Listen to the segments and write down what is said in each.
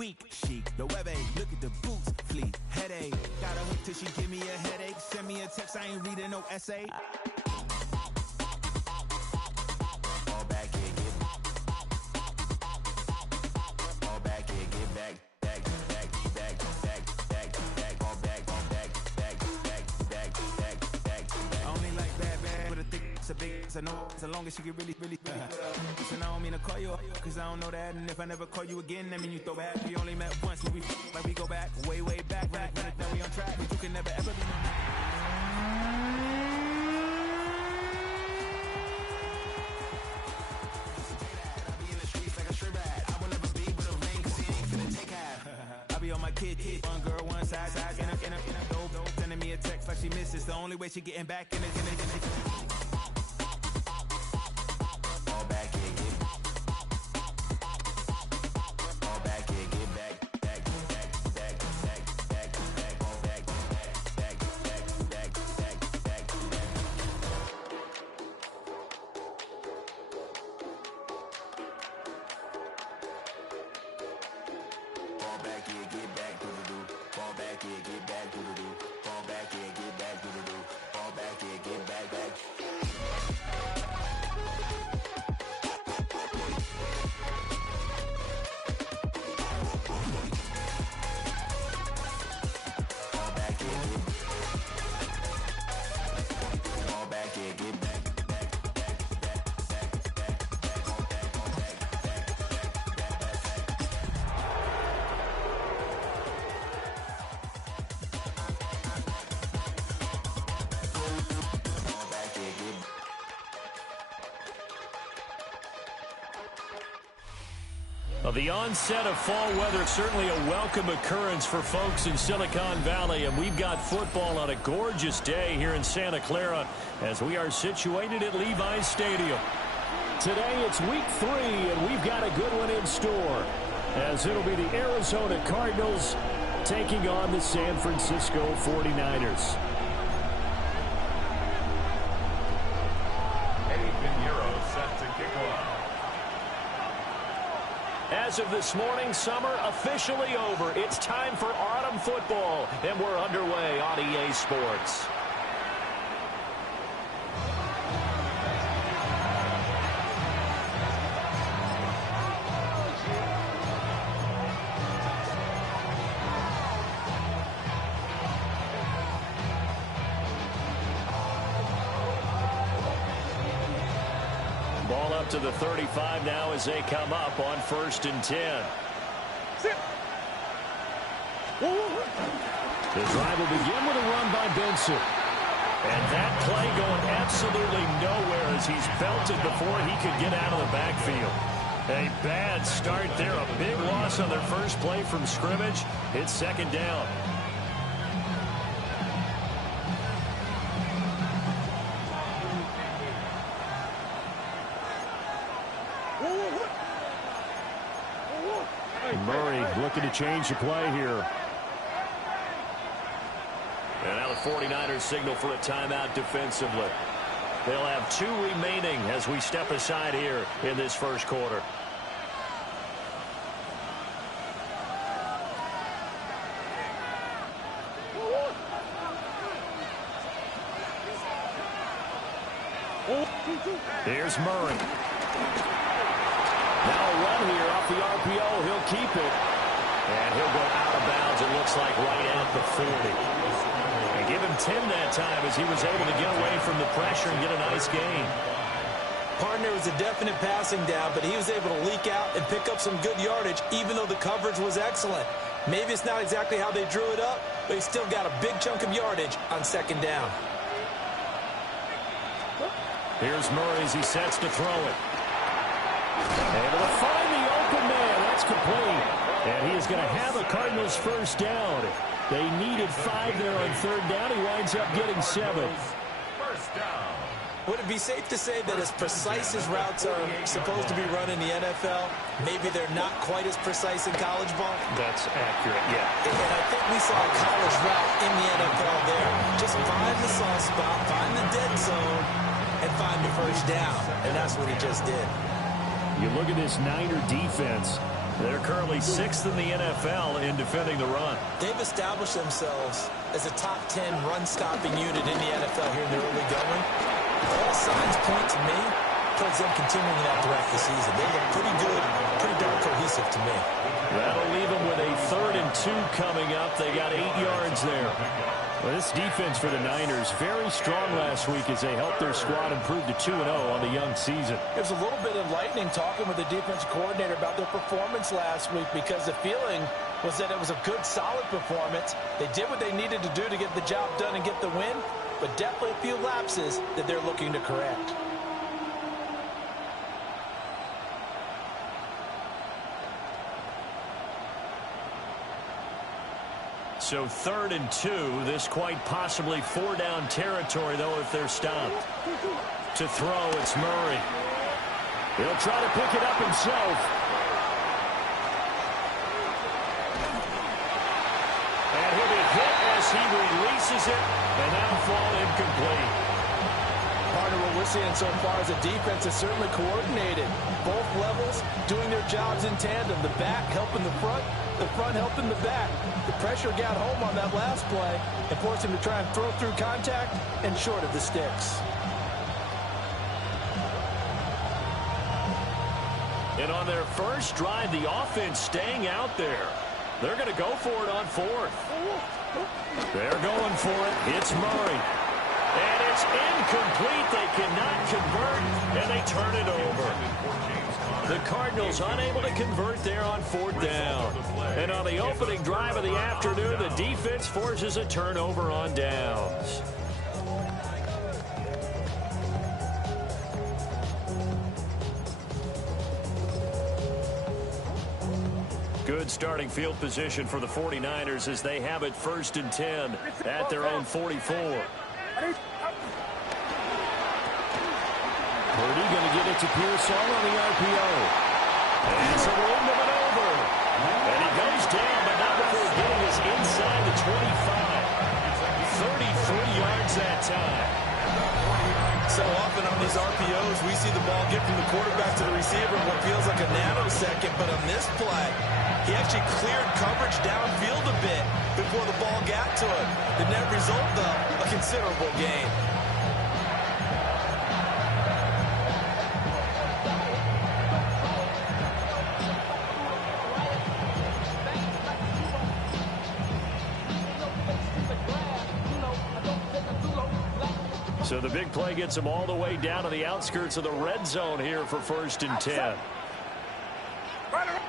weak. Chic, the web look at the boots, fleet, headache. Got a hook till she give me a headache. Send me a text, I ain't reading no essay. All back here, get all back here, get back. I know as long as she get really listen, I don't mean to call you cause I don't know that. And if I never call you again, that mean you throw back. We only met once, but we like we go back way back. Run it, then we on track, but you can never ever be I be in the streets like a strip rat. I will never be with a ring cause he ain't finna take half. I be on my kid, one girl, one side, in a dope, sending me a text like she misses. The only way she getting back in it. Well, the onset of fall weather, certainly a welcome occurrence for folks in Silicon Valley, and we've got football on a gorgeous day here in Santa Clara as we are situated at Levi's Stadium. Today it's week 3, and we've got a good one in store as it'll be the Arizona Cardinals taking on the San Francisco 49ers. As of this morning, summer officially over. It's time for autumn football, and we're underway on EA Sports. Ball up to the 35 now as they come up on 1st and 10. The drive will begin with a run by Benson. And that play going absolutely nowhere as he's belted before he could get out of the backfield. A bad start there. A big loss on their first play from scrimmage. It's 2nd down. Murray looking to change the play here. And now the 49ers signal for a timeout defensively. They'll have 2 remaining as we step aside here in this first quarter. Here's Murray. Now a run here off the RPO. He'll keep it. And he'll go out of bounds, it looks like, right at the 40. And give him 10 that time as he was able to get away from the pressure and get a nice gain. Partner was a definite passing down, but he was able to leak out and pick up some good yardage, even though the coverage was excellent. Maybe it's not exactly how they drew it up, but he still got a big chunk of yardage on 2nd down. Here's Murray as he sets to throw it. Able to find the open man. That's complete. And he is going to have a Cardinals first down. They needed 5 there on 3rd down. He winds up getting 7. First down. Would it be safe to say that as precise as routes are supposed to be run in the NFL, maybe they're not quite as precise in college ball? That's accurate, yeah. And I think we saw a college route in the NFL there. Just find the soft spot, find the dead zone, and find the first down. And that's what he just did. You look at this Niner defense. They're currently 6th in the NFL in defending the run. They've established themselves as a top 10 run-stopping unit in the NFL here in the early going. All signs point to me towards them continuing that throughout the season. They look pretty good, pretty darn cohesive to me. That'll leave them with a 3rd and 2 coming up. They got 8 yards there. Well, this defense for the Niners, very strong last week as they helped their squad improve to 2-0 on the young season. It was a little bit enlightening talking with the defensive coordinator about their performance last week, because the feeling was that it was a good, solid performance. They did what they needed to do to get the job done and get the win, but definitely a few lapses that they're looking to correct. So 3rd and 2. This quite possibly 4-down territory, though, if they're stopped. To throw, it's Murray. He'll try to pick it up himself. And he'll be hit as he releases it, and that'll fall incomplete. Part of what we're seeing so far is the defense is certainly coordinated. Both levels doing their jobs in tandem. The back helping the front helping the back. The pressure got home on that last play and forced him to try and throw through contact and short of the sticks. And on their first drive, the offense staying out there. They're going to go for it on 4th. They're going for it. It's Murray. And it's incomplete. They cannot convert, and they turn it over. The Cardinals unable to convert there on 4th down. And on the opening drive of the afternoon, the defense forces a turnover on downs. Good starting field position for the 49ers as they have it 1st and 10 at their own 44. Purdy going to get it to Pearsall on the RPO. And it's a room to maneuver. And he goes down, but not before getting us inside the 25. 33 yards that time. So often on these RPOs, we see the ball get from the quarterback to the receiver in what feels like a nanosecond. But on this play, he actually cleared coverage downfield a bit before the ball got to him. The net result, though, a considerable gain. So the big play gets them all the way down to the outskirts of the red zone here for 1st and 10.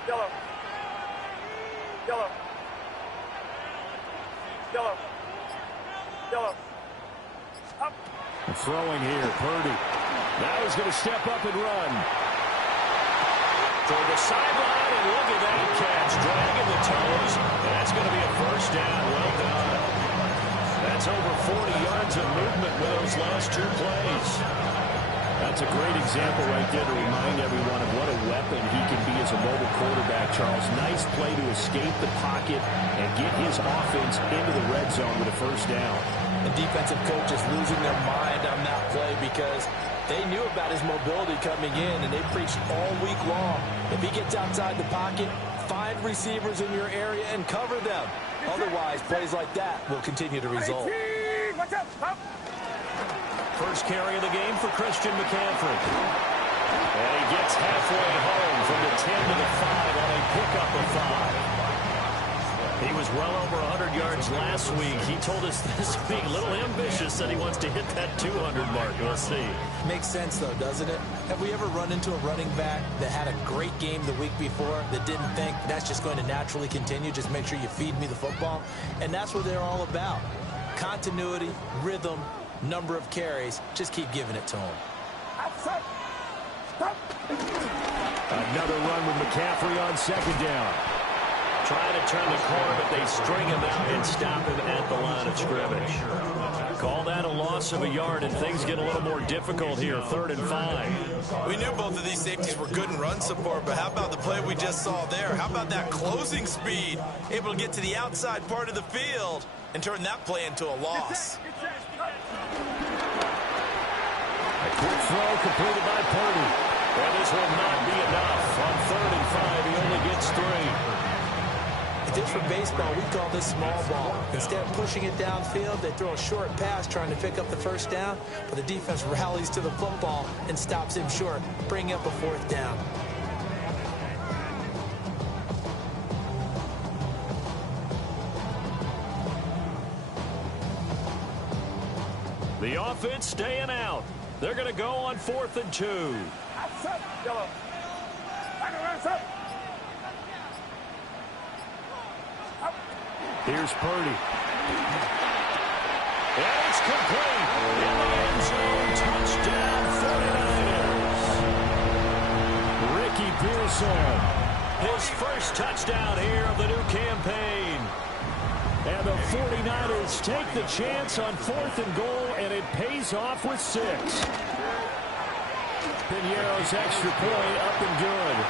Yellow. Yellow. Yellow. Yellow. Up. Throwing here, Purdy. Now he's going to step up and run. Toward the sideline, and look at that catch. Dragging the toes. That's going to be a 1st down. Well done. That's over 40 yards of movement with those last 2 plays. That's a great example right there to remind everyone of what a weapon he can be as a mobile quarterback, Charles. Nice play to escape the pocket and get his offense into the red zone with a 1st down. The defensive coaches losing their mind on that play because they knew about his mobility coming in, and they preached all week long. If he gets outside the pocket, find receivers in your area and cover them. Otherwise, plays like that will continue to result. First carry of the game for Christian McCaffrey. And he gets halfway home from the 10 to the 5 on a pickup of 5. He was well over 100 yards last week. He told us this week, a little ambitious, that he wants to hit that 200 mark. We'll see. Makes sense, though, doesn't it? Have we ever run into a running back that had a great game the week before that didn't think that's just going to naturally continue? Just make sure you feed me the football. And that's what they're all about. Continuity, rhythm, number of carries. Just keep giving it to him. Another run with McCaffrey on 2nd down. Trying to turn the corner, but they string him out and stop him at the line of scrimmage. Call that a loss of a yard, and things get a little more difficult here, 3rd and 5. We knew both of these safeties were good in run support, but how about the play we just saw there? How about that closing speed? Able to get to the outside part of the field and turn that play into a loss. A quick throw completed by Purdy. And this will not be enough. On 3rd and 5, he only gets 3. in baseball, we call this small ball. Instead of pushing it downfield, they throw a short pass trying to pick up the first down, but the defense rallies to the football and stops him short, bringing up a fourth down. The offense staying out. They're going to go on 4th and 2. Here's Purdy. And it's complete. In the end zone, touchdown 49ers. Ricky Pearson, his first touchdown here of the new campaign. And the 49ers take the chance on 4th and goal, and it pays off with 6. Piñeiro's extra point up and good.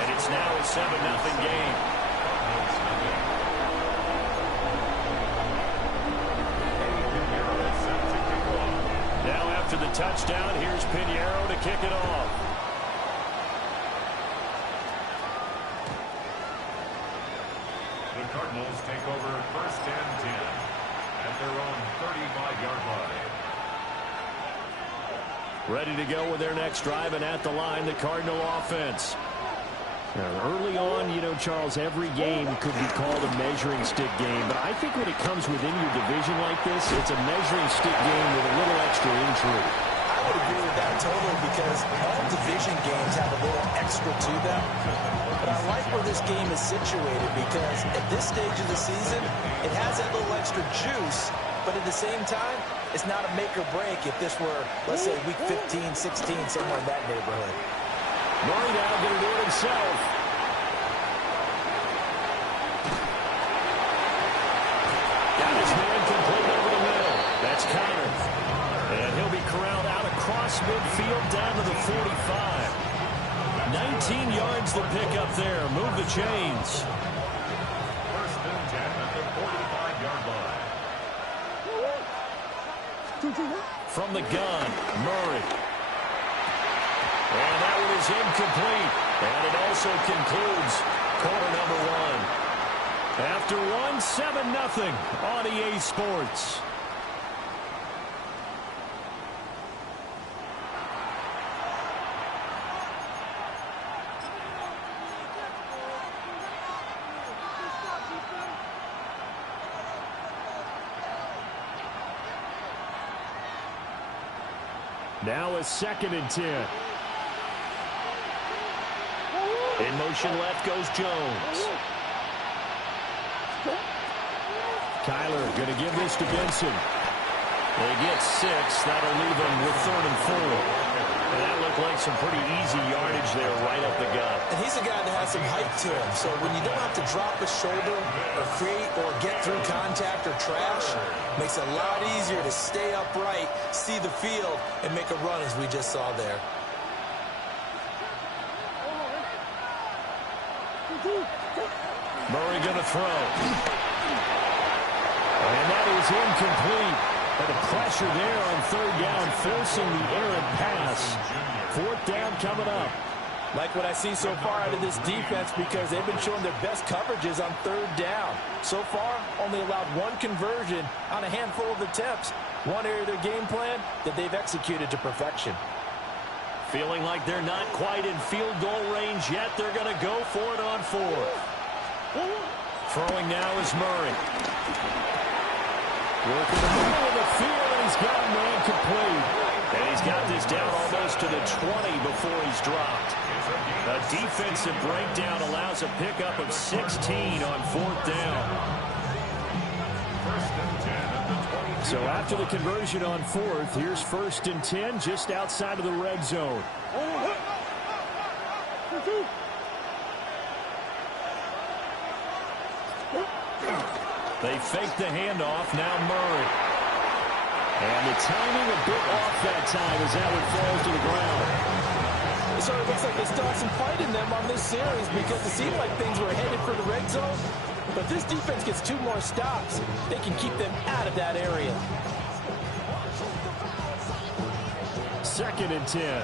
And it's now a 7-0 game. Now after the touchdown, here's Piñeiro to kick it off. The Cardinals take over 1st and 10 at their own 35-yard line. Ready to go with their next drive, and at the line, the Cardinal offense. Now, early on, you know, Charles, every game could be called a measuring stick game, but I think when it comes within your division like this, it's a measuring stick game with a little extra intrigue. I would agree with that totally, because all division games have a little extra to them. But I like where this game is situated, because at this stage of the season, it has that little extra juice, but at the same time, it's not a make or break if this were, let's say, week 15, 16, somewhere in that neighborhood. Murray now going to do it himself. Got his man complete over the middle. That's Connor. And he'll be corralled out across midfield down to the 45. 19 yards to pick up there. Move the chains. 1st and 10 at the 45-yard line. From the gun, Murray. And that one is incomplete. And it also concludes quarter number 1. After 7-0 on EA Sports. Now a 2nd and 10. In motion left goes Jones. Kyler going to give this to Benson. They get 6. That'll leave them with 3rd and 4. And that looked like some pretty easy yardage there right up the gut. And he's a guy that has some height to him. So when you don't have to drop a shoulder or create or get through contact or trash, makes it a lot easier to stay upright, see the field, and make a run as we just saw there. Murray going to throw. And that is incomplete. And the pressure there on 3rd down, forcing the errant pass. 4th down coming up. Like what I see so far out of this defense, because they've been showing their best coverages on 3rd down. So far, only allowed 1 conversion on a handful of attempts. One area of their game plan that they've executed to perfection. Feeling like they're not quite in field goal range yet. They're going to go for it on 4th. Throwing now is Murray. Working the middle of the field, and he's got a man complete. And he's got this down almost to the 20 before he's dropped. A defensive breakdown allows a pickup of 16 on 4th down. 1st and 10 at the 20. So after the conversion on 4th, here's 1st and 10 just outside of the red zone. They fake the handoff. Now Murray. And the timing a bit off that time as that one falls to the ground. It sort of looks like they still have some fight in them on this series, because it seemed like things were headed for the red zone. But this defense gets 2 more stops. They can keep them out of that area. 2nd and 10.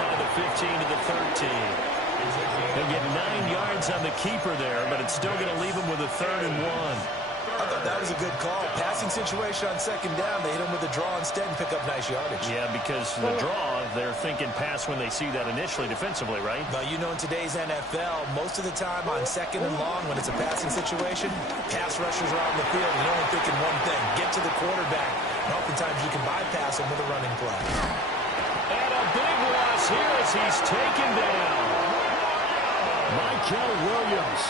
inside the 15 to the 13. They get 9 yards on the keeper there, but it's still going to leave them with a 3rd and 1. I thought that was a good call. Passing situation on 2nd down. They hit him with a draw instead and pick up nice yardage. Yeah, because the draw, they're thinking pass when they see that initially defensively, right? But you know, in today's NFL, most of the time on 2nd and long, when it's a passing situation, pass rushers are out in the field and you're only thinking one thing, get to the quarterback. And oftentimes you can bypass him with a running play. And a big loss here as he's taken down. Michael Williams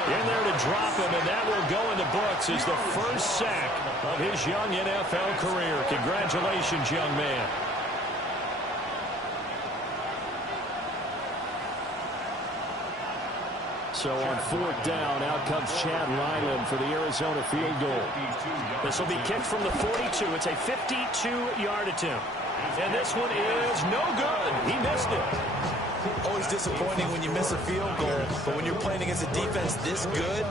in there to drop him, and that will go in the books as the first sack of his young NFL career. Congratulations, young man. So on 4th down, out comes Chad Ryland for the Arizona field goal. This will be kicked from the 42. It's a 52-yard attempt. And this one is no good. He missed it. Always disappointing when you miss a field goal, but when you're playing against a defense this good,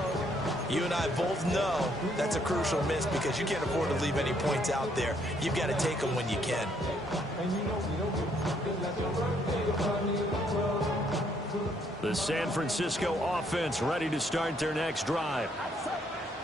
you and I both know that's a crucial miss because you can't afford to leave any points out there. You've got to take them when you can. The San Francisco offense ready to start their next drive.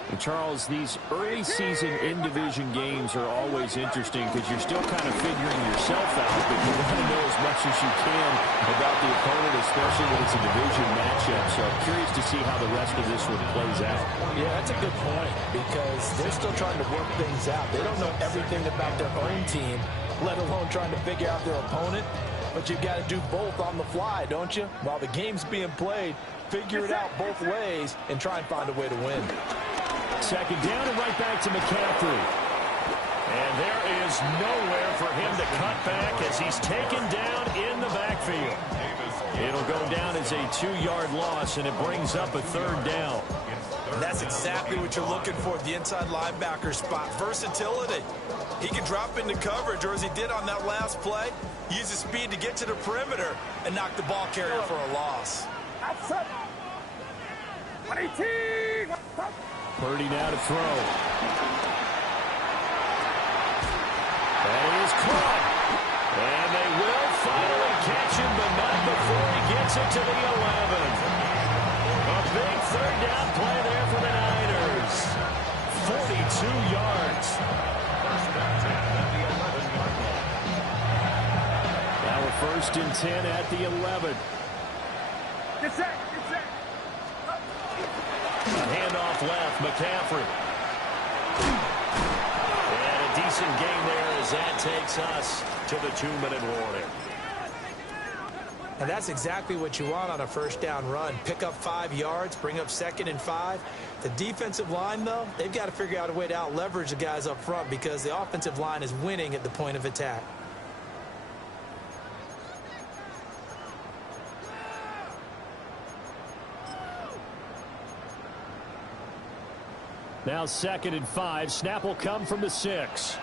And Charles, these early season in-division games are always interesting because you're still kind of figuring yourself out, but you want to know as much as you can about the opponent, especially when it's a division matchup. So I'm curious to see how the rest of this one plays out. Yeah, that's a good point because they're still trying to work things out. They don't know everything about their own team, let alone trying to figure out their opponent. But you've got to do both on the fly, don't you? While the game's being played, figure it out both ways and try and find a way to win. 2nd down and right back to McCaffrey. And there is nowhere for him to cut back as he's taken down in the backfield. It'll go down as a 2-yard loss, and it brings up a 3rd down. And that's exactly what you're looking for, the inside linebacker spot. Versatility. He can drop into coverage, or as he did on that last play, use his speed to get to the perimeter and knock the ball carrier for a loss. Purdy now to throw. That is caught. And they will finally catch him, but not before he gets it to the 11. A big 3rd down play there for the Niners. 42 yards. Now a 1st and 10 at the 11. Get set. A handoff left, McCaffrey. And a decent gain there as that takes us to the 2-minute warning. And that's exactly what you want on a 1st down run. Pick up 5 yards, bring up 2nd and 5. The defensive line, though, they've got to figure out a way to out-leverage the guys up front because the offensive line is winning at the point of attack. Now 2nd and 5. Snap will come from the 6.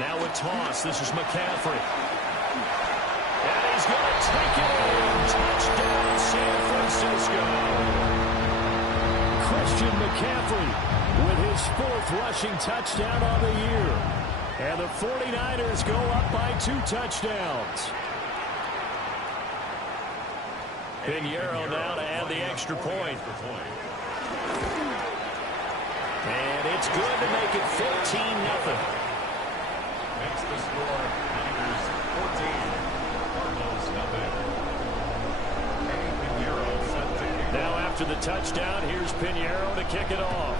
Now a toss. This is McCaffrey. And he's going to take it in. Touchdown, San Francisco. Christian McCaffrey with his 4th rushing touchdown on the year. And the 49ers go up by 2 touchdowns. Pinheiro now to add the extra point. And it's good to make it 14-0. Makes the score Niners 14, Cardinals nothing. Pinheiro set to kick. Now after the touchdown, here's Pinheiro to kick it off.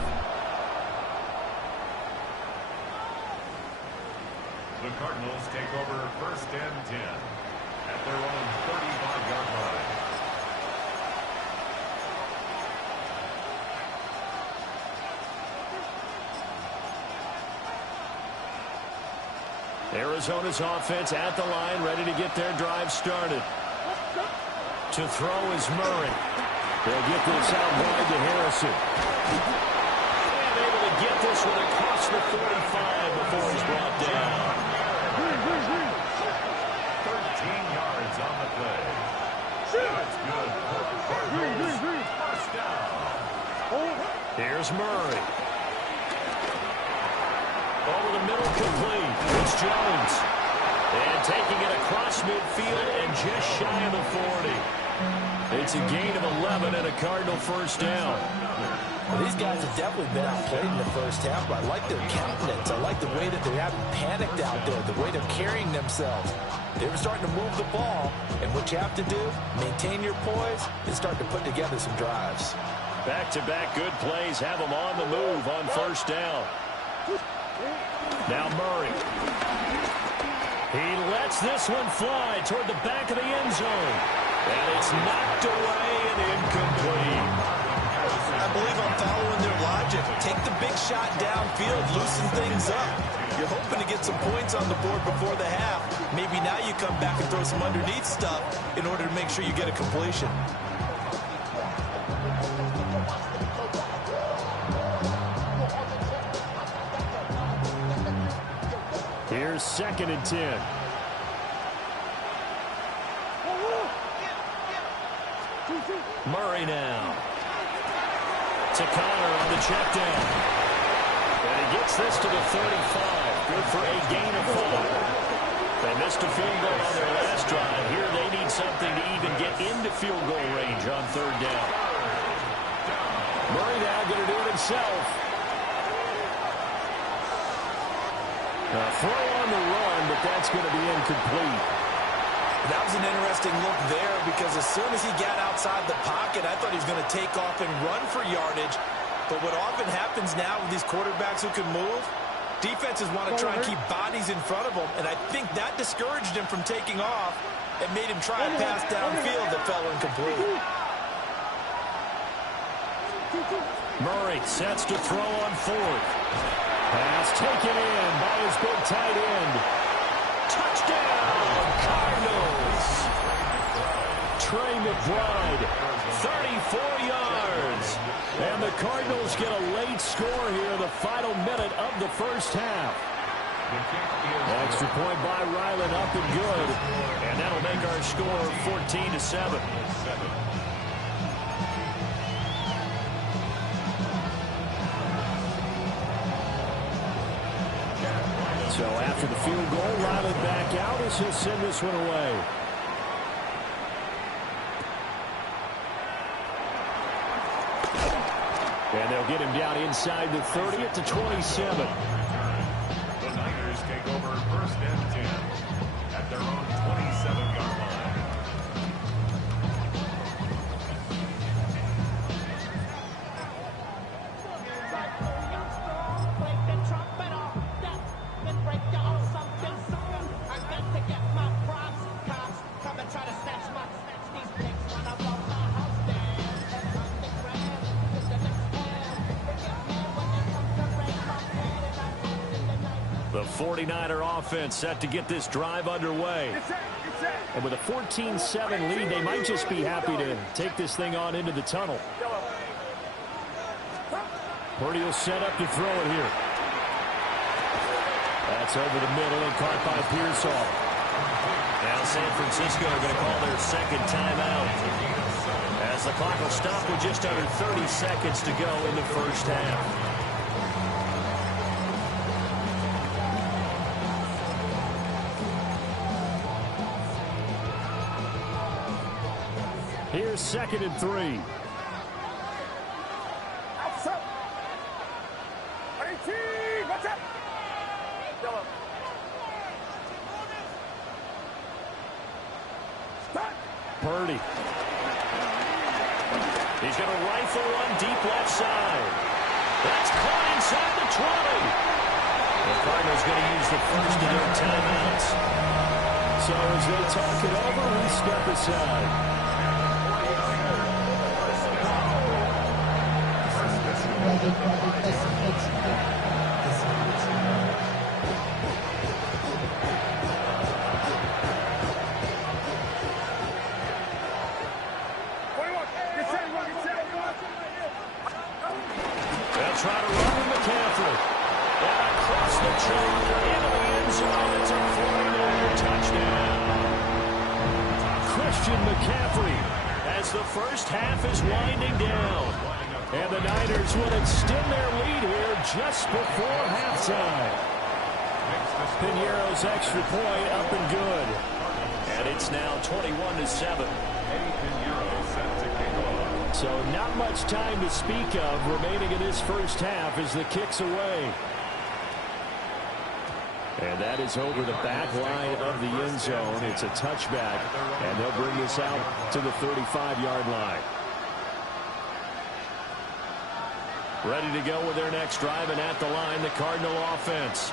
The Cardinals take over 1st and 10 at their own 35-yard line. Arizona's offense at the line, ready to get their drive started. To throw is Murray. They'll get this out wide to Harrison. And able to get this one across the 45 before he's brought down. 13 yards on the play. That's good. First down. Here's Murray. Over the middle, complete. It's Jones. And taking it across midfield and just shy of the 40. It's a gain of 11 and a Cardinal first down. Well, these guys have definitely been outplayed in the first half, but I like their countenance. I like the way that they haven't panicked out there, the way they're carrying themselves. They were starting to move the ball, and what you have to do, maintain your poise and start to put together some drives. Back-to-back good plays have them on the move on first down. Now Murray. He lets this one fly toward the back of the end zone. And it's knocked away and incomplete. I believe I'm following their logic. Take the big shot downfield, loosen things up. You're hoping to get some points on the board before the half. Maybe now you come back and throw some underneath stuff in order to make sure you get a completion. Here's 2nd and 10. Murray now. To Connor on the check down. And he gets this to the 35. Good for a gain of 5. They missed a field goal on their last drive. Here they need something to even get into field goal range on 3rd down. Murray now going to do it himself. A throw on the run, but that's going to be incomplete. That was an interesting look there because as soon as he got outside the pocket, I thought he was going to take off and run for yardage. But what often happens now with these quarterbacks who can move, defenses want to try and keep bodies in front of them, and I think that discouraged him from taking off and made him try a pass downfield that fell incomplete. Murray sets to throw on 4th. Pass taken in by his big tight end. Touchdown, Cardinals! Trey McBride, 34 yards. And the Cardinals get a late score here in the final minute of the first half. Extra point by Ryland up and good. And that'll make our score 14-7. So after the field goal, Ryland back out as he'll send this one away. And they'll get him down inside the 30 at the 27. The Niners take over 1st and 10 at their own 27-yard line. The 49er offense set to get this drive underway. And with a 14-7 lead, they might just be happy to take this thing on into the tunnel. Purdy will set up to throw it here. That's over the middle and caught by Pearsall. Now San Francisco are going to call their 2nd timeout, as the clock will stop with just under 30 seconds to go in the first half. Here's 2nd and 3. Purdy. He's going to rifle one deep left side. That's caught inside the 20. The Cardinals going to use the first of their timeouts. So as they talk it over, we step aside. They'll try to run with McCaffrey. And across the chalk into the end zone. It's a 49er touchdown. Christian McCaffrey as the first half is winding down. And the Niners will extend their lead here just before halftime. Piñeiro's extra point up and good. And it's now 21-7. So not much time to speak of remaining in this first half as the kick's away. And that is over the back line of the end zone. It's a touchback, and they'll bring this out to the 35-yard line. Ready to go with their next drive, and at the line, the Cardinal offense.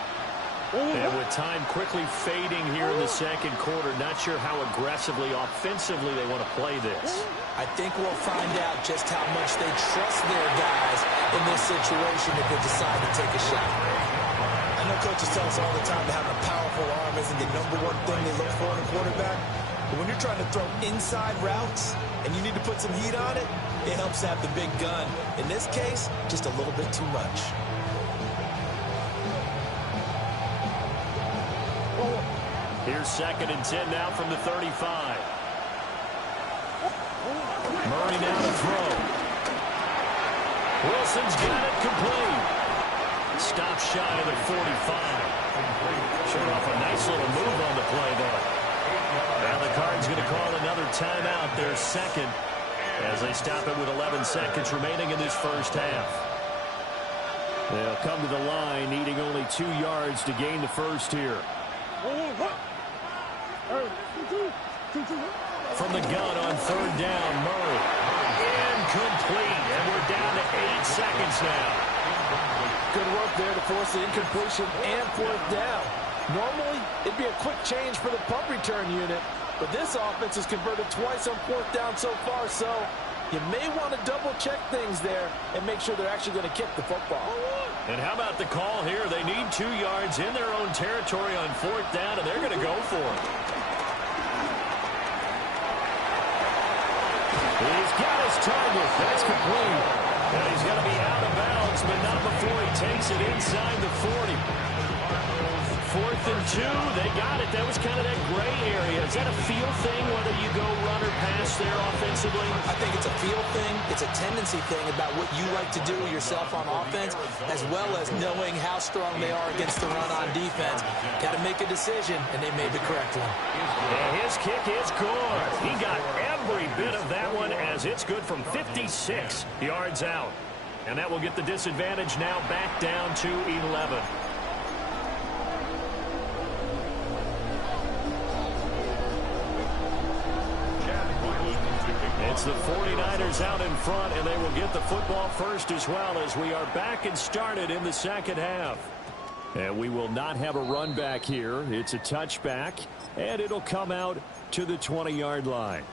And with time quickly fading here in the second quarter, not sure how aggressively, offensively they want to play this. I think we'll find out just how much they trust their guys in this situation if they decide to take a shot. I know coaches tell us all the time that having a powerful arm isn't the #1 thing they look for in a quarterback. But when you're trying to throw inside routes and you need to put some heat on it, it helps to have the big gun. In this case, just a little bit too much. Here's 2nd and 10 now from the 35. Murray now to throw. Wilson's got it complete. Stop shy of the 45. Showed off a nice little move on the play there. Now the Cards going to call another timeout, their second, as they stop it with 11 seconds remaining in this first half. They'll come to the line, needing only 2 yards to gain the first here. From the gun on 3rd down, Murray. Incomplete, and we're down to 8 seconds now. Good work there to force the incompletion and 4th down. Normally, it'd be a quick change for the punt return unit, but this offense has converted twice on 4th down so far, so you may want to double-check things there and make sure they're actually going to kick the football. And how about the call here? They need 2 yards in their own territory on 4th down, and they're going to go for it. He's got his target. That's complete. And he's going to be out of bounds, but not before he takes it inside the 40. 4th and 2. They got it. That was kind of that gray area. Is that a feel thing, whether you go run or pass there offensively? I think it's a feel thing. It's a tendency thing about what you like to do yourself on offense, as well as knowing how strong they are against the run on defense. Got to make a decision, and they made the correct one. And his kick is good. He got every bit of that one, as it's good from 56 yards out. And that will get the disadvantage now back down to 11. It's the 49ers out in front, and they will get the football first as well, as we are back and started in the second half. And we will not have a run back here. It's a touchback, and it'll come out to the 20-yard line.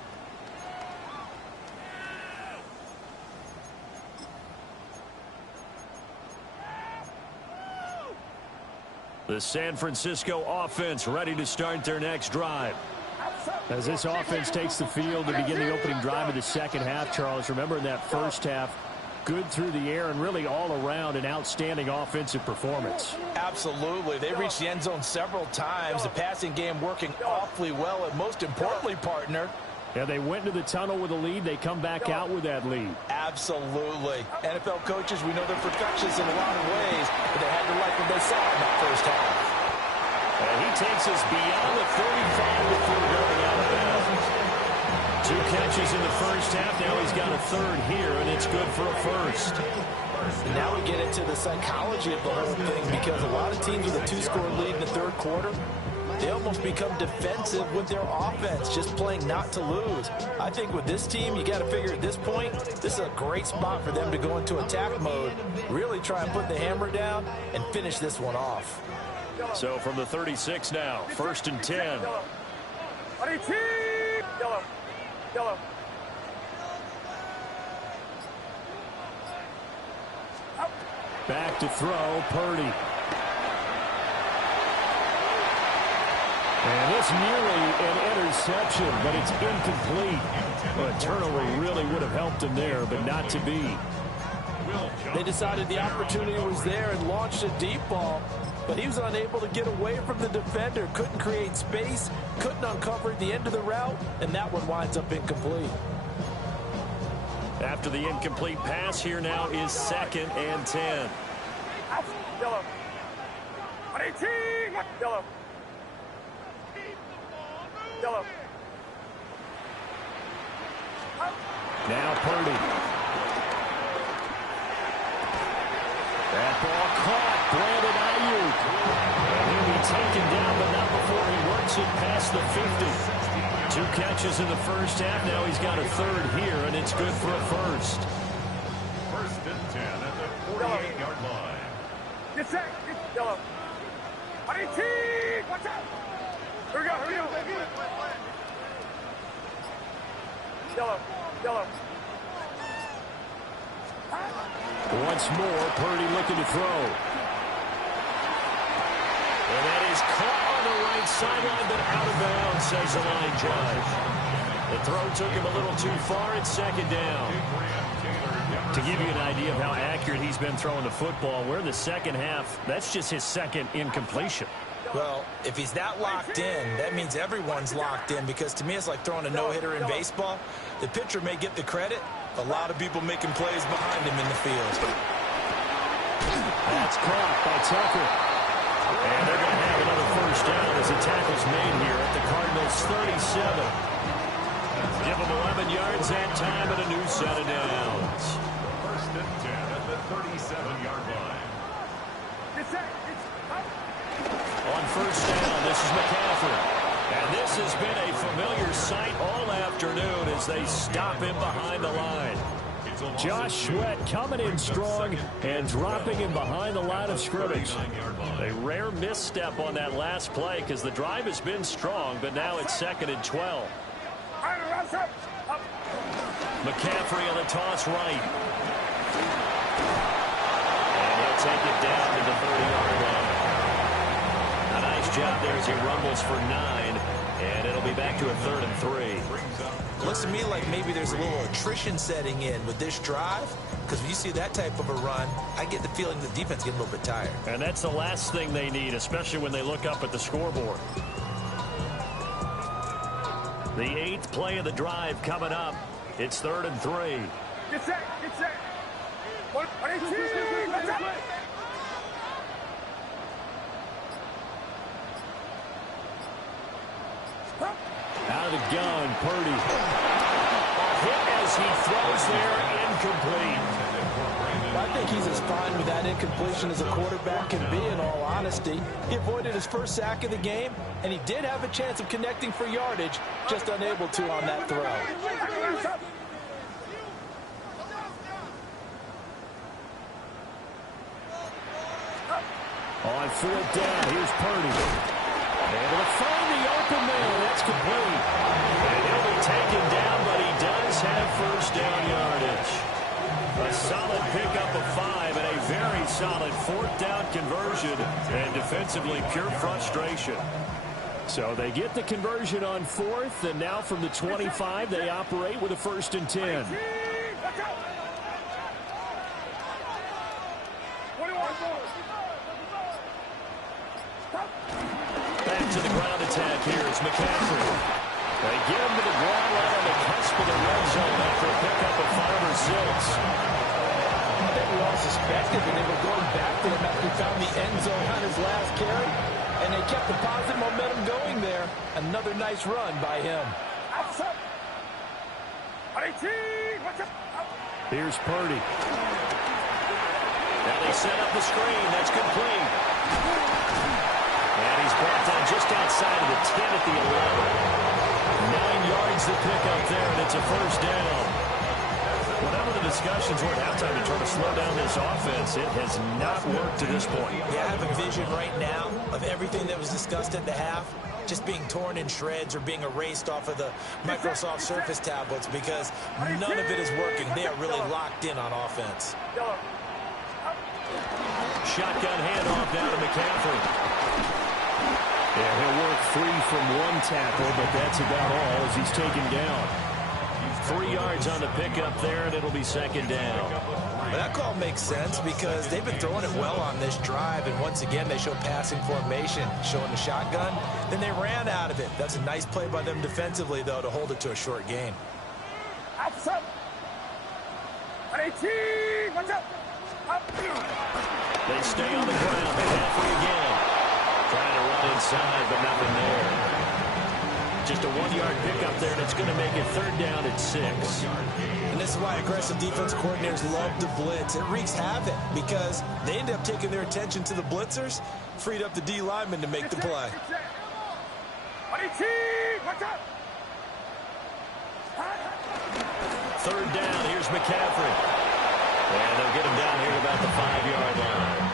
The San Francisco offense ready to start their next drive. As this offense takes the field to begin the opening drive of the second half, Charles, remember in that first half, good through the air and really all around an outstanding offensive performance. Absolutely. They reached the end zone several times. The passing game working awfully well, and most importantly, partner, yeah, they went into the tunnel with a lead. They come back out with that lead. Absolutely. NFL coaches, we know they're perfectionists in a lot of ways, but they had to like what they saw in that first half. And he takes us beyond the 35 before going out of bounds. 2 catches in the first half. Now he's got a 3rd here, and it's good for a first. And now we get into the psychology of the whole thing, because a lot of teams with a 2-score lead in the 3rd quarter, they almost become defensive with their offense, just playing not to lose. I think with this team, you got to figure at this point, this is a great spot for them to go into attack mode, really try and put the hammer down and finish this one off. So from the 36 now, 1st and 10. Yellow. Back to throw, Purdy. And this nearly an interception, but it's incomplete. Well, a turnover really would have helped him there, but not to be. They decided the opportunity was there and launched a deep ball, but he was unable to get away from the defender, couldn't create space, couldn't uncover the end of the route, and that one winds up incomplete. After the incomplete pass, here now is 2nd and 10. Yellow. Yellow. Now Purdy. That ball caught. Brandon Ayuk. And he'll be taken down, but not before he works it past the 50. 2 catches in the first half. Now he's got a third here, and it's good for a first. First and 10 at the 48-yard line. Get set. Yellow. Watch out. Here we go. Yellow. Yellow. Once more, Purdy looking to throw. And that is caught on the right sideline, but out of bounds, says the line judge. The throw took him a little too far. It's second down. To give you an idea of how accurate he's been throwing the football, we're in the second half. That's just his second incompletion. Well, if he's that locked in, that means everyone's locked in, because to me it's like throwing a no-hitter in baseball. The pitcher may get the credit, a lot of people making plays behind him in the field. That's caught by Tucker. And they're going to have another first down as the tackle's made here at the Cardinals' 37. Give them 11 yards that time and a new set of downs. First and 10 at the 37-yard line. On first down, this is McCaffrey. And this has been a familiar sight all afternoon as they stop him behind the line. Josh Sweat coming in strong and dropping him behind the line of scrimmage. A rare misstep on that last play because the drive has been strong, but now it's 2nd and 12. McCaffrey on the toss right. And he'll take it down to the 30-yard line. A nice job there as he rumbles for 9, and it'll be back to a 3rd and 3. It looks to me like maybe there's a little attrition setting in with this drive, because when you see that type of a run, I get the feeling the defense getting a little bit tired. And that's the last thing they need, especially when they look up at the scoreboard. The 8th play of the drive coming up. It's 3rd and 3. Get set. Out of the gun, Purdy. A hit as he throws there, incomplete. I think he's as fine with that incompletion as a quarterback can be, in all honesty. He avoided his first sack of the game, and he did have a chance of connecting for yardage, just unable to on that throw. On 4th down, here's Purdy. Able to find the open man. That's complete. And he'll be taken down, but he does have first down yardage. A solid pickup of 5 and a very solid 4th down conversion. And defensively, pure frustration. So they get the conversion on 4th, and now from the 25, they operate with a 1st and 10. Back to the ground attack here is McCaffrey. They get him to the ground right on the cusp of the red zone after a pickup of 5 or 6. I think we all suspected that they were going back to him after he found the end zone on his last carry, and they kept the positive momentum going there. Another nice run by him. Here's Purdy. Now they set up the screen. That's complete. And he's brought down just outside of the 10 at the 11. 9 yards to pick up there, and it's a first down. Whatever the discussions were at halftime to try to slow down this offense, it has not worked to this point. Yeah, I have a vision right now of everything that was discussed at the half just being torn in shreds or being erased off of the Microsoft Surface tablets, because none of it is working. They are really locked in on offense. Shotgun handoff down to McCaffrey. Yeah, he'll work free from 1 tackle, but that's about all as he's taken down. 3 yards on the pickup there, and it'll be 2nd down. Well, that call makes sense because they've been throwing it well on this drive, and once again they show passing formation, showing the shotgun. Then they ran out of it. That's a nice play by them defensively, though, to hold it to a short gain. They stay on the ground. McCaffrey again. Trying to run inside, but nothing there. Just a 1-yard pickup there, and it's going to make it 3rd down at 6. And this is why aggressive defense coordinators love to blitz. It wreaks havoc because they end up taking their attention to the blitzers, freed up the D lineman to make the play. 3rd down, here's McCaffrey. And they'll get him down here at about the 5-yard line.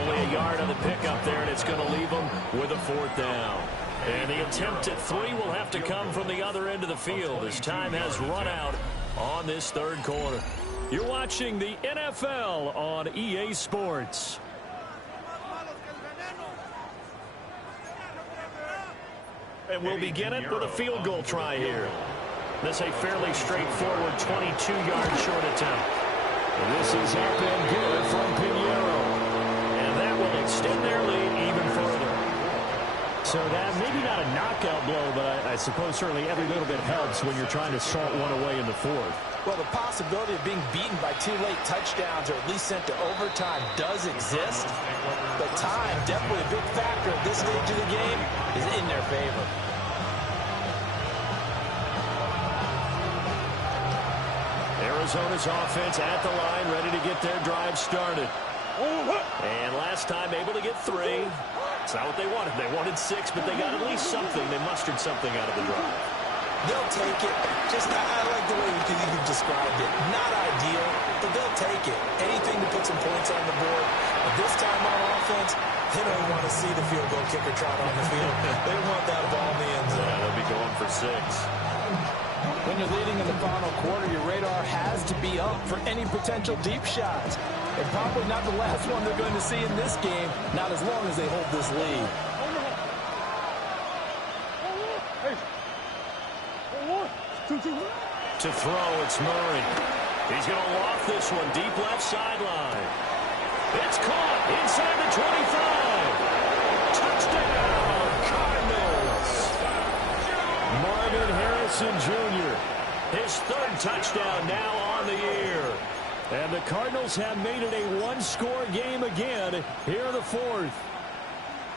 Only a yard on the pickup there, and it's going to leave them with a 4th down. And the attempt at 3 will have to come from the other end of the field as time has run out on this 3rd quarter. You're watching the NFL on EA Sports. And we'll begin it with a field goal try here. This a fairly straightforward 22-yard short attempt. And this is up and good from Pinheiro. And that will extend their lead even further. So that maybe not a knockout blow, but I suppose certainly every little bit helps when you're trying to salt one away in the 4th. Well, the possibility of being beaten by 2 late touchdowns or at least sent to overtime does exist. But time, definitely a big factor at this stage of the game, is in their favor. Arizona's offense at the line, ready to get their drive started. And last time able to get 3. It's not what they wanted. They wanted 6, but they got at least something. They mustered something out of the drive. They'll take it. I like the way you've described it. Not ideal, but they'll take it. Anything to put some points on the board. But this time on offense, they don't want to see the field goal kicker trot on the field. They want that ball in the end zone. Yeah, they'll be going for 6. When you're leading in the final quarter, your radar has to be up for any potential deep shots. And probably not the last one they're going to see in this game, not as long as they hold this lead. To throw, it's Murray. He's going to loft this one deep left sideline. It's caught inside the 25. Touchdown, Cardinals. Marvin Harrison Jr., his 3rd touchdown now on the year. And the Cardinals have made it a 1-score game again here in the 4th.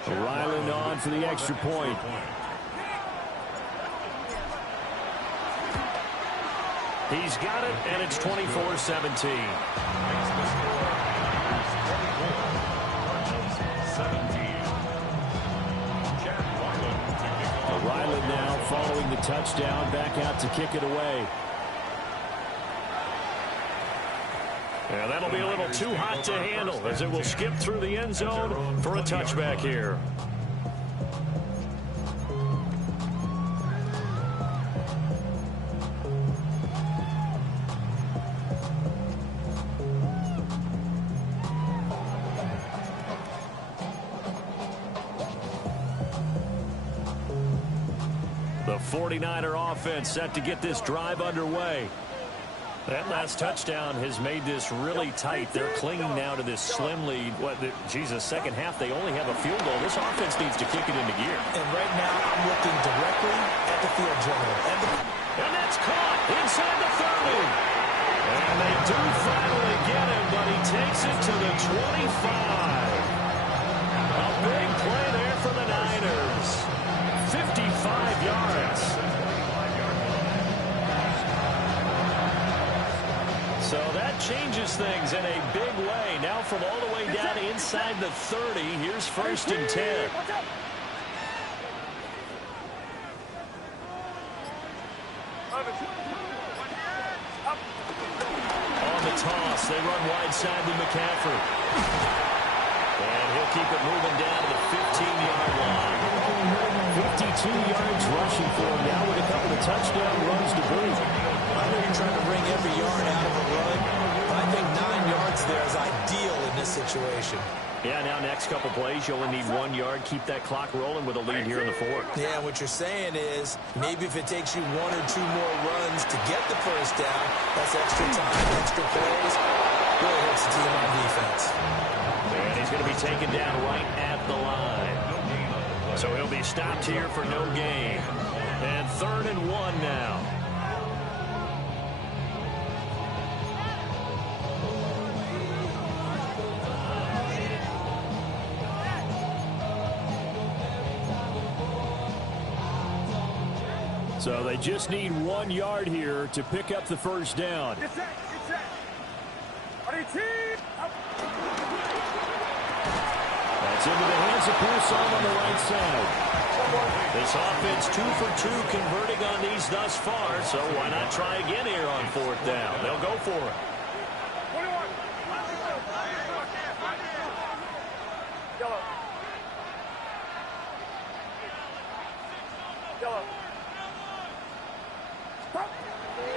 Ryland on for the extra point. He's got it, and it's 24-17. Ryland now following the touchdown, back out to kick it away. And that'll be a little too hot to handle as it will skip through the end zone for a touchback here. The 49er offense set to get this drive underway. That last touchdown has made this really tight. They're clinging now to this slim lead. Second half, they only have a field goal. This offense needs to kick it into gear. And right now, I'm looking directly at the field general. And that's caught inside the 30. And they do finally get him, but he takes it to the 25. A big play there for the Niners. 55 yards. So that changes things in a big way. Now from all the way down inside the 30, here's 1st and 10. On the toss, they run wide side to McCaffrey. And he'll keep it moving down to the 15-yard line. 52 yards rushing for him now with a couple of touchdown runs to boot. I know you're trying to wring every yard out of a run, but I think 9 yards there is ideal in this situation. Yeah, now next couple plays, you only need 1 yard. Keep that clock rolling with a lead here in the 4th. Yeah, what you're saying is maybe if it takes you 1 or 2 more runs to get the 1st down, that's extra time, extra plays. Really helps the team on defense. And he's going to be taken down right at the line. So he'll be stopped here for no gain. And 3rd and 1 now. So they just need 1 yard here to pick up the first down. Get set. Get set. RDT. That's into the hands of Pearson on the right side. This offense 2 for 2 converting on these thus far, so why not try again here on 4th down? They'll go for it. 21. Yellow. Yellow.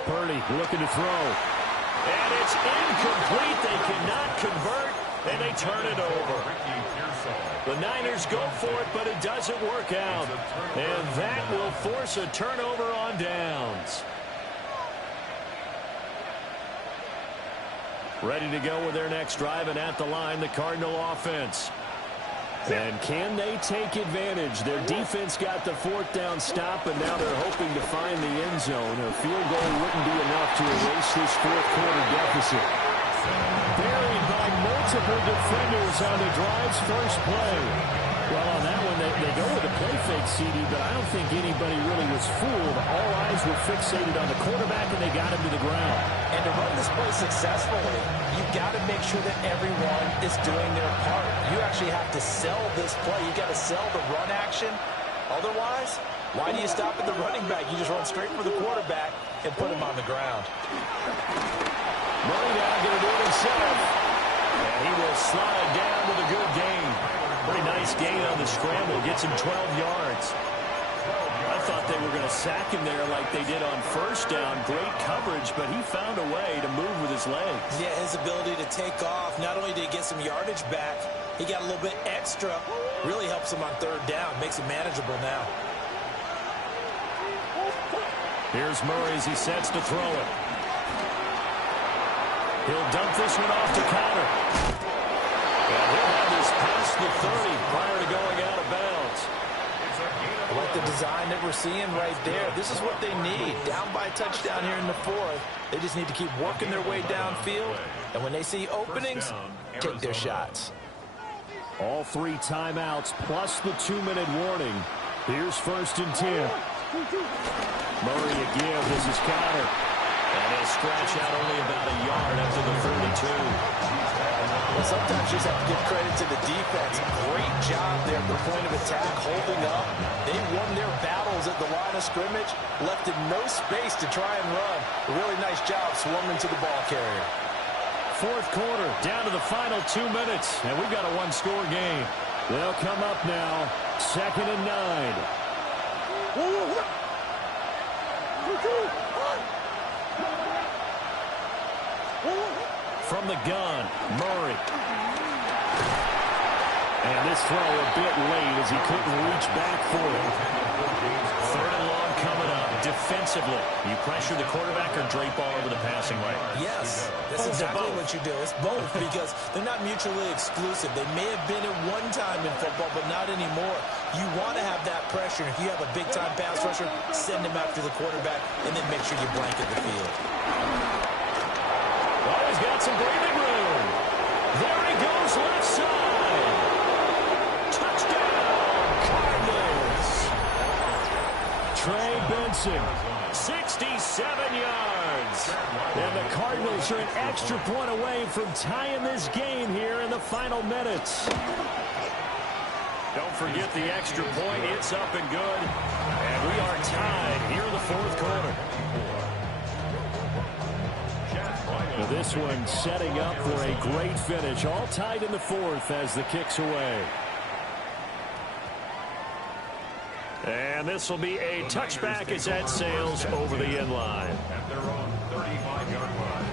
Purdy looking to throw. And it's incomplete. They cannot convert, and they turn it over. The Niners go for it, but it doesn't work out. And that will force a turnover on downs. Ready to go with their next drive, and at the line, the Cardinal offense. And can they take advantage? Their defense got the 4th down stop, and now they're hoping to find the end zone. A field goal wouldn't be enough to erase this 4th quarter deficit. Buried by multiple defenders on the drive's first play. Well, on that one, they go with a play fake, CD, but I don't think anybody really was fooled. All eyes were fixated on the quarterback, and they got him to the ground. And to run this play successfully, you've got to make sure that everyone is doing their part. You actually have to sell this play. You've got to sell the run action. Otherwise, why do you stop at the running back? You just run straight for the quarterback and put him on the ground. Murray now going to do it himself. And he will slide down with a good gain. Pretty nice gain on the scramble. Gets him 12 yards. I thought they were going to sack him there like they did on 1st down. Great coverage, but he found a way to move with his legs. Yeah, his ability to take off. Not only did he get some yardage back, he got a little bit extra. Really helps him on 3rd down. Makes it manageable now. Here's Murray as he sets to throw it. He'll dump this one off to Connor. And he'll have this past the 30 prior to going out of bounds. I like the design that we're seeing right there. This is what they need. Down by a touchdown here in the 4th. They just need to keep working their way downfield. And when they see openings, take their shots. All 3 timeouts plus the 2-minute warning. Here's 1st and 10. Murray again. This is Connor. And he'll scratch out only about a yard after the 32. Well, sometimes you just have to give credit to the defense. Great job there at the point of attack, holding up. They won their battles at the line of scrimmage, left in no space to try and run. A really nice job swarming to the ball carrier. 4th quarter, down to the final 2 minutes, and we've got a 1-score game. They'll come up now, 2nd and 9. From the gun, Murray. And this throw a bit late as he couldn't reach back for it. 3rd and long coming up. Defensively, you pressure the quarterback or drape all over the passing lane? Yes, that's exactly what you do. It's both because they're not mutually exclusive. They may have been at one time in football, but not anymore. You want to have that pressure. If you have a big-time pass rusher, send him after the quarterback, and then make sure you blanket the field. Oh, he's got some breathing room. There he goes, left side. Touchdown, Cardinals. Trey Benson, 67 yards. And the Cardinals are an extra point away from tying this game here in the final minutes. Don't forget the extra point. It's up and good. And we are tied here in the 4th quarter. Well, this one setting up for a great finish. All tied in the 4th as the kick's away. And this will be a touchback as that sails over the end line. At their own 35-yard line.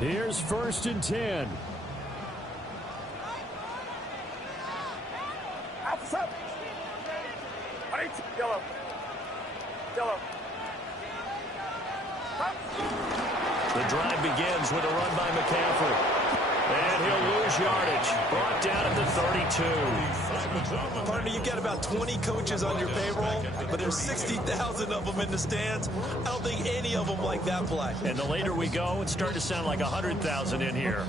Here's 1st and 10. Yellow. Yellow. The drive begins with a run by McCaffrey. And he'll lose yardage. Brought down at the 32. Partner, you've got about 20 coaches on your payroll, but there's 60,000 of them in the stands. I don't think any of them like that play. And the later we go, it's starting to sound like 100,000 in here.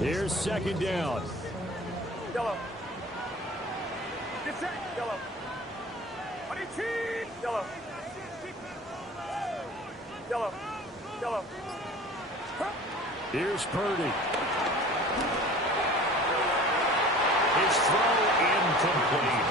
Here's second down. Yellow. Get set. Yellow. On your team. Yellow. Yellow. Yellow. Here's Purdy. His throw incomplete.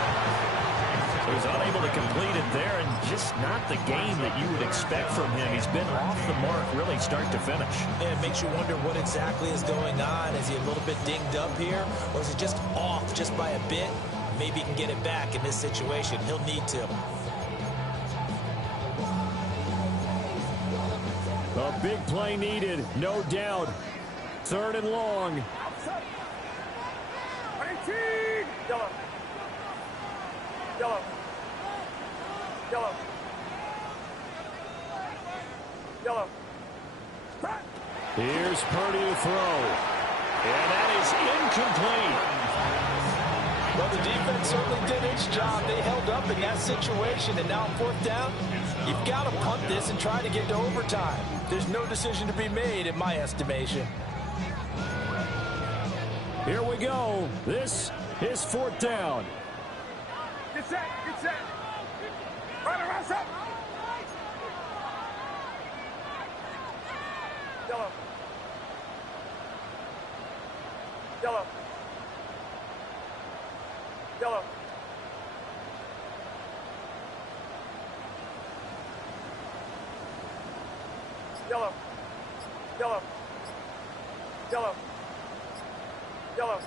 So he's unable to complete it there, and just not the game that you would expect from him. He's been off the mark really start to finish. And it makes you wonder what exactly is going on. Is he a little bit dinged up here, or is it just off just by a bit? Maybe he can get it back in this situation. He'll need to. A big play needed, no doubt. Third and long. Yellow. Yellow. Yellow. Yellow. Here's Purdy to throw. And that is incomplete. Well, the defense certainly did its job. They held up in that situation, and now on fourth down, you've got to punt this and try to get to overtime. There's no decision to be made, in my estimation. Here we go. This is fourth down. Get set. Get set. Right around set. Yellow. Yellow. Yellow. Yellow. Yellow. Yellow. Yellow.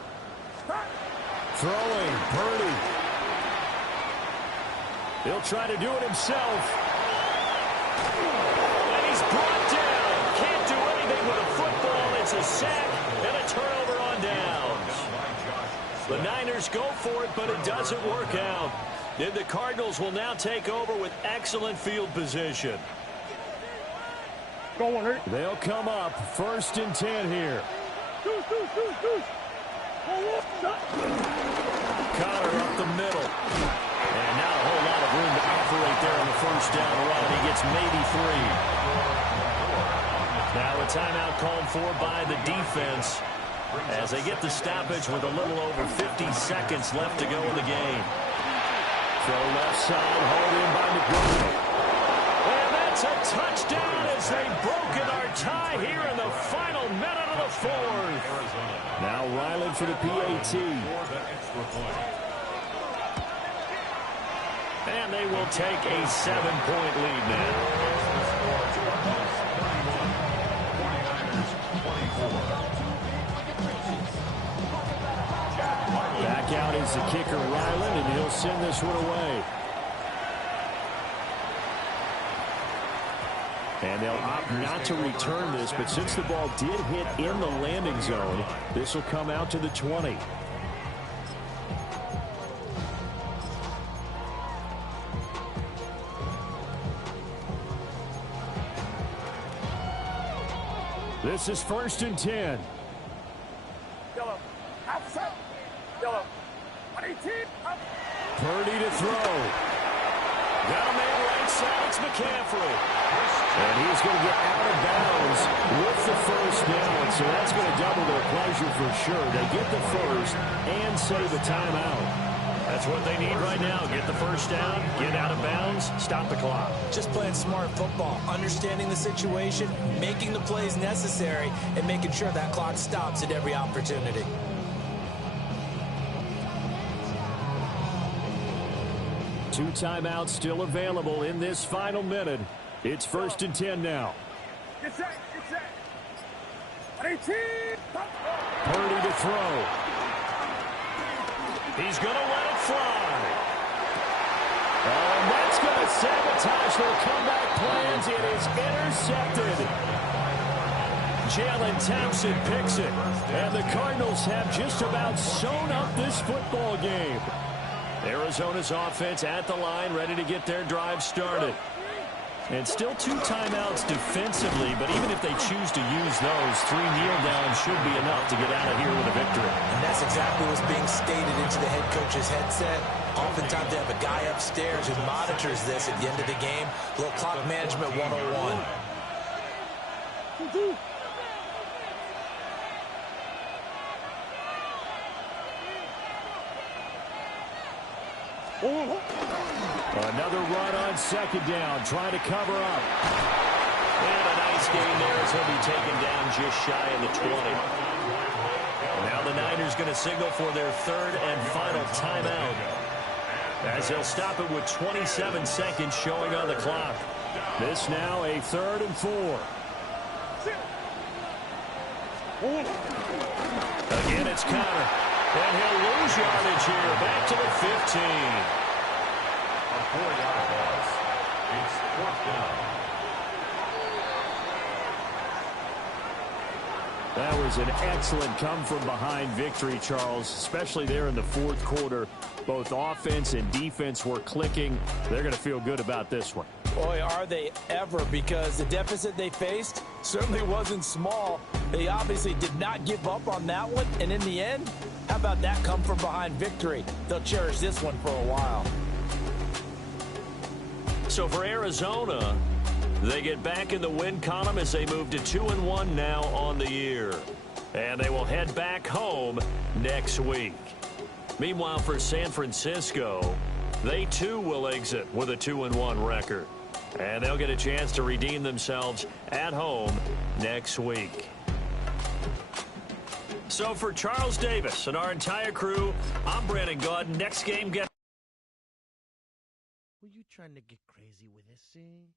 Throwing, Purdy. He'll try to do it himself. And he's brought down. Can't do anything with a football. It's a sack and a turnover on downs. The Niners go for it, but it doesn't work out. And the Cardinals will now take over with excellent field position. They'll come up 1st and 10 here. Connor up the middle. And not a whole lot of room to operate there on the first down run. He gets maybe 3. Now a timeout called for by the defense as they get the stoppage with a little over 50 seconds left to go in the game. Throw left side, hold in by McGregor. And that's a touchdown as they've broken our tie here in the final minute of the fourth. Now Ryland for the PAT. And they will take a 7-point lead now. Back out is the kicker, Ryland, and he'll send this one away. And they'll opt not to return this, but since the ball did hit in the landing zone, this will come out to the 20. This is 1st and 10. Yellow. Outside. Yellow. 18. Purdy to throw. Got a man right side. It's McCaffrey. And he's going to get out of bounds with the first down. So that's going to double their pleasure for sure. They get the first and save a timeout. That's what they need right now. Get the first down, get out of bounds, stop the clock. Just playing smart football, understanding the situation, making the plays necessary, and making sure that clock stops at every opportunity. Two timeouts still available in this final minute. It's 1st and 10 now. Get set. Get set. 18. Purdy to throw. He's going to let it fly. And that's going to sabotage their comeback plans. It is intercepted. Jalen Thompson picks it. And the Cardinals have just about sewn up this football game. Arizona's offense at the line, ready to get their drive started. And still 2 timeouts defensively, but even if they choose to use those, 3 kneel downs should be enough to get out of here with a victory. And that's exactly what's being stated into the head coach's headset. Oftentimes they have a guy upstairs who monitors this at the end of the game. A little clock management 101. Another run on second down, trying to cover up. And a nice gain there as he'll be taken down just shy of the 20. Now the Niners going to signal for their 3rd and final timeout, as they'll stop it with 27 seconds showing on the clock. This now a 3rd and 4. Again, it's Connor. And he'll lose yardage here, back to the 15. A 4-yard loss. It's 4th down. That was an excellent come-from-behind victory, Charles, especially there in the 4th quarter. Both offense and defense were clicking. They're going to feel good about this one. Boy, are they ever, because the deficit they faced certainly wasn't small. They obviously did not give up on that one, and in the end, how about that come-from-behind victory? They'll cherish this one for a while. So for Arizona, they get back in the win column as they move to 2-1 now on the year. And they will head back home next week. Meanwhile, for San Francisco, they too will exit with a 2-1 record. And they'll get a chance to redeem themselves at home next week. So for Charles Davis and our entire crew, I'm Brandon Gaud. Next game, get... Were you trying to get crazy with this thing?